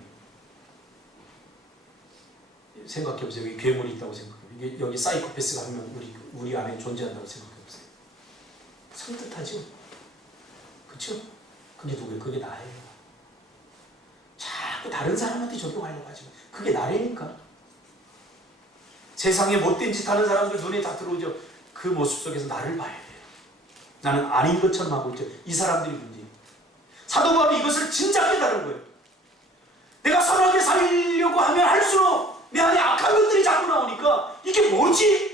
생각해보세요. 여기 괴물이 있다고 생각해요. 이게 여기 사이코패스가 한 명 우리 안에 존재한다고 생각해보세요. 섬뜩하죠? 그쵸? 그게 누구예요? 그게 나예요. 자꾸 다른 사람한테 적용하려고 하지만 그게 나라니까. 세상에 못된 짓 하는 사람들 눈에 다 들어오죠. 그 모습 속에서 나를 봐야 돼요. 나는 아닌 것처럼 하고 있죠. 이 사람들이 문제예요. 사도 바울이 이것을 진짜 깨달은 거예요. 내가 선하게 살려고 하면 할수록 내 안에 악한 것들이 자꾸 나오니까 이게 뭐지?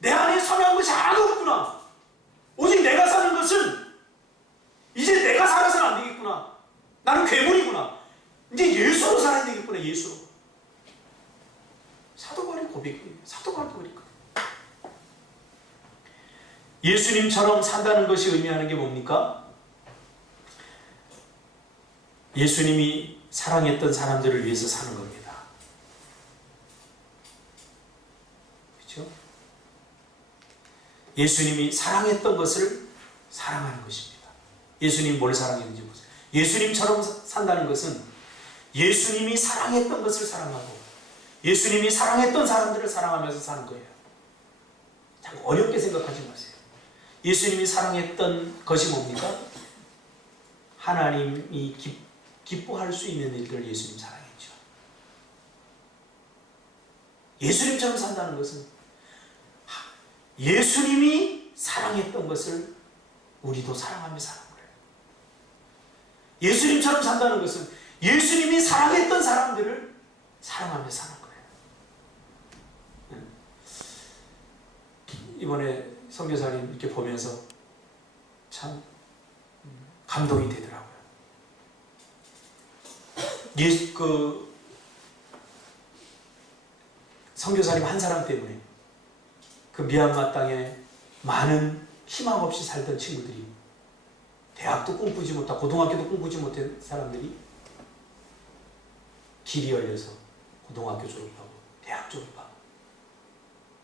내 안에 선한 것이 하나도 없구나. 오직 내가 사는 것은 이제 내가 살아서는 안 되겠구나. 나는 괴물이구나. 이제 예수로 살아야 되겠구나. 예수로. 사도 바울의 고백이에요. 사도 바울도 그러니까. 예수님처럼 산다는 것이 의미하는 게 뭡니까? 예수님이 사랑했던 사람들을 위해서 사는 겁니다. 그렇죠? 예수님이 사랑했던 것을 사랑하는 것입니다. 예수님 뭘 사랑했는지 보세요. 예수님처럼 산다는 것은 예수님이 사랑했던 것을 사랑하고 예수님이 사랑했던 사람들을 사랑하면서 사는 거예요. 참 어렵게 생각하지 마세요. 예수님이 사랑했던 것이 뭡니까? 하나님이 기뻐할 수 있는 일들을 예수님 사랑했죠. 예수님처럼 산다는 것은 예수님이 사랑했던 것을 우리도 사랑하며 사는 거예요. 예수님처럼 산다는 것은 예수님이 사랑했던 사람들을 사랑하며 사는 거예요. 이번에 선교사님 이렇게 보면서 참 감동이 되더라고요. 선교사님 한 사람 때문에 그 미얀마 땅에 많은 희망 없이 살던 친구들이, 대학도 꿈꾸지 못하고 고등학교도 꿈꾸지 못한 사람들이 길이 열려서 고등학교 졸업하고 대학 졸업하고,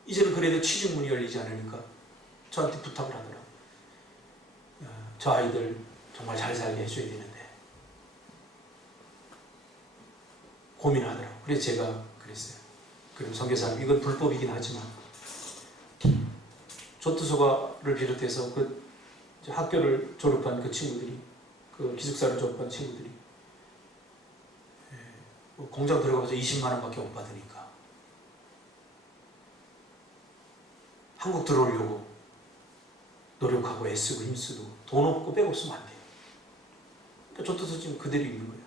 이제는 그래도 취직문이 열리지 않으니까 저한테 부탁을 하더라고요. 저 아이들 정말 잘 살게 해줘야 되는데 고민하더라고요. 그래서 제가 그랬어요. 그럼 선교사님, 이건 불법이긴 하지만 조투소가를 비롯해서 그 학교를 졸업한 그 친구들이, 그 기숙사를 졸업한 친구들이 공장 들어가서 20만 원밖에 못 받으니까 한국 들어오려고 노력하고 애쓰고 힘쓰고 돈 없고 백 없으면 안 돼요. 그러니까 조투소 지금 그대로 있는 거예요.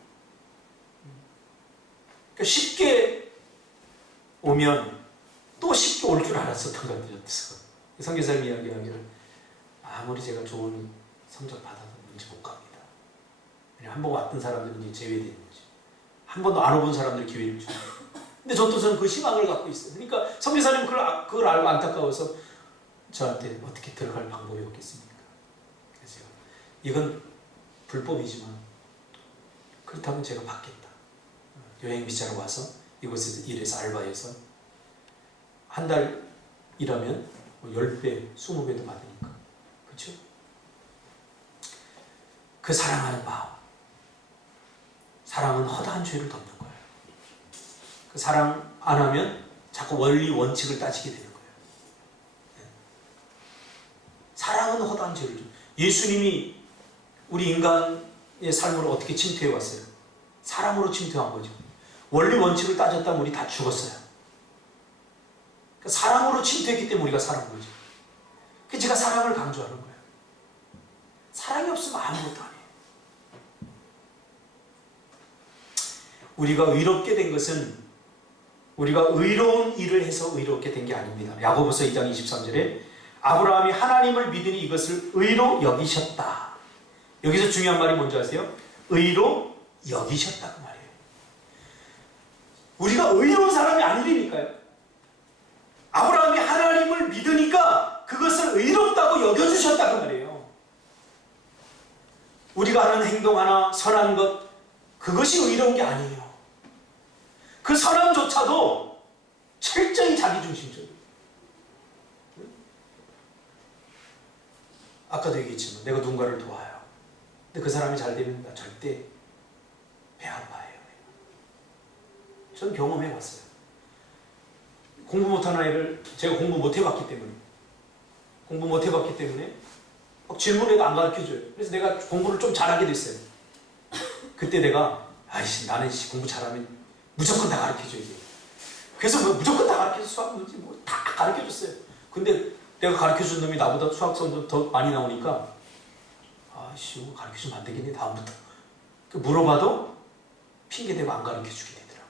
그러니까 쉽게 오면 또 쉽게 올 줄 알았었던 것 같아요. 선교사님 이야기하기를, 아무리 제가 좋은 성적 받아도 문제 못 갑니다. 한 번 왔던 사람들은 이제 제외되는 거지. 한 번도 안 와본 사람들 기회를 주는 거예요. 근데 저도 그 희망을 갖고 있어요. 그러니까 선교사님은 그걸 알고 안타까워서 저한테 어떻게 들어갈 방법이 없겠습니까? 그래서 이건 불법이지만 그렇다면 제가 받겠다. 여행 비자로 와서 이곳에서 일해서 알바해서 한 달 일하면 10배, 20배도 받으니까. 그렇죠? 그 사랑하는 마음. 사랑은 허다한 죄를 덮는 거예요. 그 사랑 안 하면 자꾸 원리, 원칙을 따지게 되는 거예요. 사랑은 허다한 죄를 좀. 예수님이 우리 인간의 삶을 어떻게 침투해 왔어요? 사랑으로 침투한 거죠. 원리, 원칙을 따졌다면 우리 다 죽었어요. 그러니까 사랑으로 침투했기 때문에 우리가 살은 거죠. 그래서 제가 사랑을 강조하는 거예요. 사랑이 없으면 아무것도 아니에요. 우리가 의롭게 된 것은 우리가 의로운 일을 해서 의롭게 된 게 아닙니다. 야고보서 2장 23절에 아브라함이 하나님을 믿으니 이것을 의로 여기셨다. 여기서 중요한 말이 뭔지 아세요? 의로 여기셨다 그 말이에요. 우리가 의로운 사람이 아니라니까요. 아브라함이 하나님을 믿으니까 그것을 의롭다고 여겨주셨다 그 말이에요. 우리가 하는 행동 하나, 선한 것, 그것이 의로운 게 아니에요. 그 선함조차도 철저히 자기중심적이에요. 아까도 얘기했지만 내가 누군가를 도와요. 근데 그 사람이 잘 되면 나 절대 배 아파해요. 저는 경험해봤어요. 공부 못하는 아이를 제가 공부 못해봤기 때문에 막 질문해도 안 가르쳐줘요. 그래서 내가 공부를 좀 잘하게 됐어요. 그때 내가 나는 공부 잘하면 무조건 다 가르쳐줘야지. 그래서 무조건 다 가르쳐서 수학 문제 다 가르쳐줬어요. 근데 내가 가르쳐준 놈이 나보다 수학 성적 더 많이 나오니까 가르쳐주면 안 되겠네 다음부터. 물어봐도 핑계대고 안 가르쳐주게 되더라고.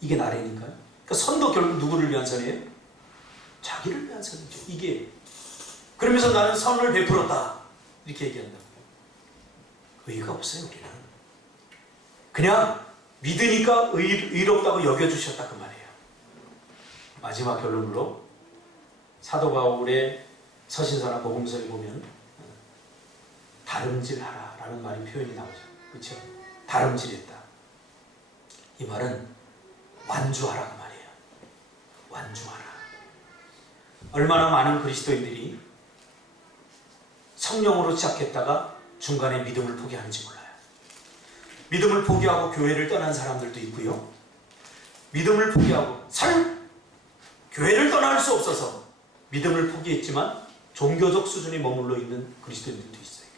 이게 나래니까요. 그러니까 선도 결국 누구를 위한 선이에요? 자기를 위한 선이죠. 이게. 그러면서 나는 선을 베풀었다. 이렇게 얘기한다고요. 의의가 없어요, 우리는. 그냥 믿으니까 의롭다고 여겨주셨다 그 말이에요. 마지막 결론으로 사도 바울의 서신서나 복음서에 보면 다름질하라 라는 말이 표현이 나오죠. 그렇죠? 다름질했다. 이 말은 완주하라 그 말이에요. 완주하라. 얼마나 많은 그리스도인들이 성령으로 시작했다가 중간에 믿음을 포기하는지 몰라요. 믿음을 포기하고 교회를 떠난 사람들도 있고요. 믿음을 포기하고 교회를 떠날 수 없어서 믿음을 포기했지만 종교적 수준에 머물러 있는 그리스도인들도 있어요.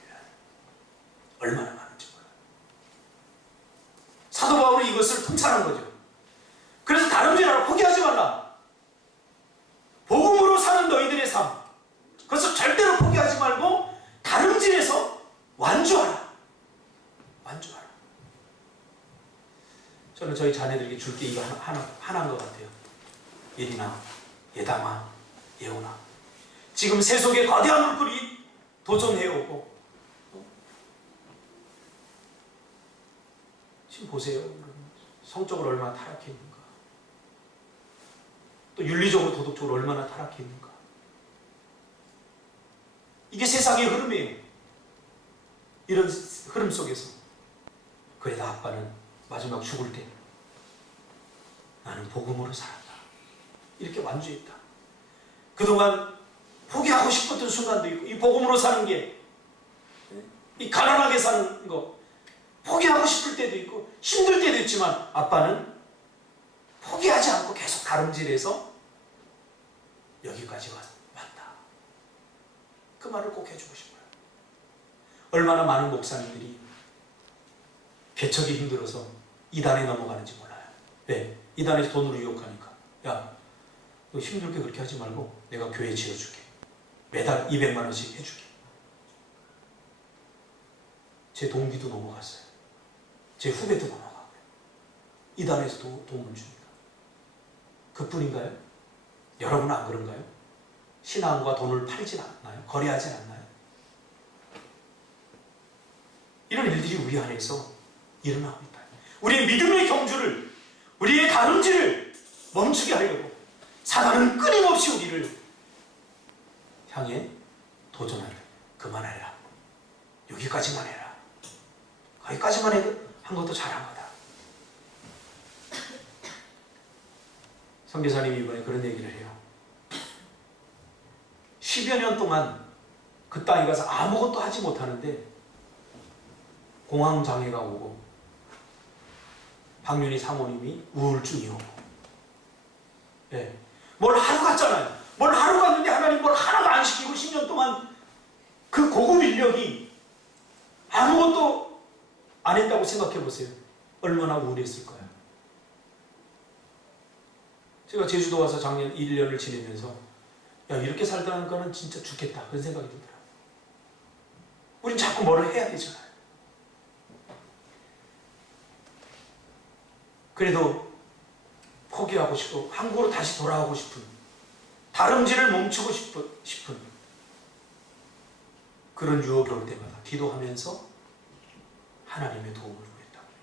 얼마나 많은지 몰라요. 사도 바울이 이것을 통찰한 거죠. 그래서 다름질하라, 포기하지 말라. 복음으로 사는 너희들의 삶, 그것을 절대로 포기하지 말고 다름질해서 완주하라. 완주하라. 저는 저희 자녀들에게 줄 게 이거 하나인 것 같아요. 예린아, 예담아, 예원아, 지금 세속의 거대한 물결이 도전해오고, 지금 보세요. 성적으로 얼마나 타락해 있는가, 또 윤리적으로 도덕적으로 얼마나 타락해 있는가. 이게 세상의 흐름이에요. 이런 흐름 속에서 그래도 아빠는 마지막 죽을 때 나는 복음으로 살았다, 이렇게 완주했다. 그동안 포기하고 싶었던 순간도 있고, 이 복음으로 사는 게, 이 가난하게 사는 거 포기하고 싶을 때도 있고 힘들 때도 있지만 아빠는 포기하지 않고 계속 다름질해서 여기까지 왔다. 그 말을 꼭 해주고 싶어요. 얼마나 많은 목사님들이 개척이 힘들어서 이단에 넘어가는지 몰라요. 왜? 이단에서 돈으로 유혹하니까. 야, 너 힘들게 그렇게 하지 말고 내가 교회 지어줄게. 매달 200만 원씩 해줄게. 제 동기도 넘어갔어요. 제 후배도 넘어가고요. 이단에서 도움을 줍니다. 그뿐인가요? 여러분은 안 그런가요? 신앙과 돈을 팔진 않나요? 거래하진 않나요? 이런 일들이 우리 안에서 일어납니다. 우리의 믿음의 경주를, 우리의 다름질을 멈추게 하려고 사단은 끊임없이 우리를 향해 도전하려. 그만해라. 여기까지만 해라. 거기까지만 해도 한 것도 잘한 거다. 선교사님이 이번에 그런 얘기를 해요. 10여 년 동안 그 땅에 가서 아무것도 하지 못하는데 공황장애가 오고 박윤희 사모님이 우울증이 오고, 예, 뭘 하루 갔잖아요. 뭘 하루 갔는데 하나님 뭘 하나도 안 시키고 10년 동안 그 고급 인력이 아무것도 안 했다고 생각해 보세요. 얼마나 우울했을 거예요. 제가 제주도 와서 작년 1년을 지내면서 야, 이렇게 살다는 거는 진짜 죽겠다, 그런 생각이 들더라고요. 우린 자꾸 뭐를 해야 되잖아요. 그래도 포기하고 싶고 한국으로 다시 돌아가고 싶은, 다름질을 멈추고 싶은 그런 유혹이 올 때마다 기도하면서 하나님의 도움을 구했다고 해요.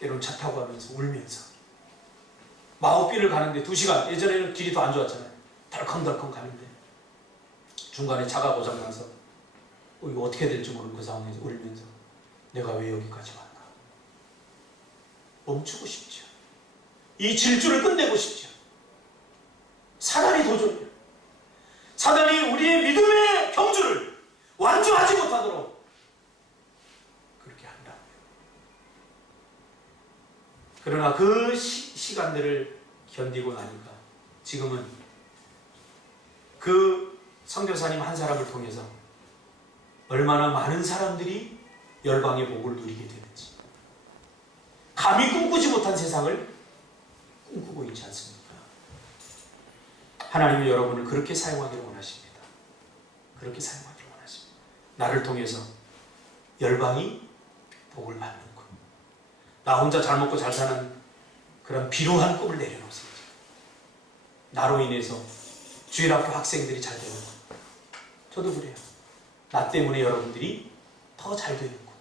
때로는 차 타고 가면서 울면서 마오비를 가는데 2시간, 예전에는 길이 더 안 좋았잖아요. 덜컹덜컹 가는데 중간에 차가 고장나서 이거 어떻게 될지 모르는 그 상황에서 울면서 내가 왜 여기까지 왔나. 멈추고 싶죠. 이 질주를 끝내고 싶죠. 사단이 도전이에요. 사단이 우리의 믿음의 경주를 완주하지 못하도록 그렇게 한다. 그러나 그 시간들을 견디고 나니까 지금은 그 선교사님 한 사람을 통해서 얼마나 많은 사람들이 열방의 복을 누리게 되는지, 감히 꿈꾸지 못한 세상을 꿈꾸고 있지 않습니까? 하나님은 여러분을 그렇게 사용하기를 원하십니다. 그렇게 사용하기를 원하십니다. 나를 통해서 열방이 복을 받는 꿈, 나 혼자 잘 먹고 잘 사는 그런 비루한 꿈을 내려놓으세요. 나로 인해서 주일학교 학생들이 잘 되는 꿈. 저도 그래요. 나 때문에 여러분들이 더 잘 되는 꿈,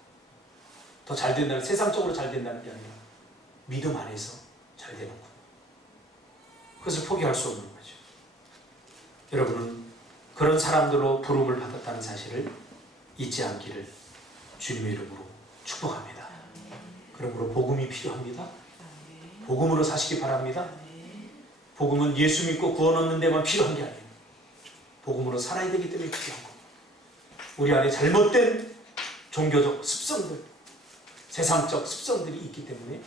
더 잘 된다는, 세상적으로 잘 된다는 게 아니라 믿음 안에서 잘 되는 꿈, 그것을 포기할 수 없는 거죠. 여러분은 그런 사람들로 부름을 받았다는 사실을 잊지 않기를 주님의 이름으로 축복합니다. 그러므로 복음이 필요합니다. 복음으로 사시기 바랍니다. 복음은 예수 믿고 구원 얻는 데만 필요한 게 아니에요. 복음으로 살아야 되기 때문에 필요한 겁니다. 우리 안에 잘못된 종교적 습성들, 세상적 습성들이 있기 때문에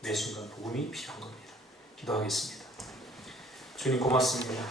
매 순간 복음이 필요한 겁니다. 기도하겠습니다. 주님 고맙습니다.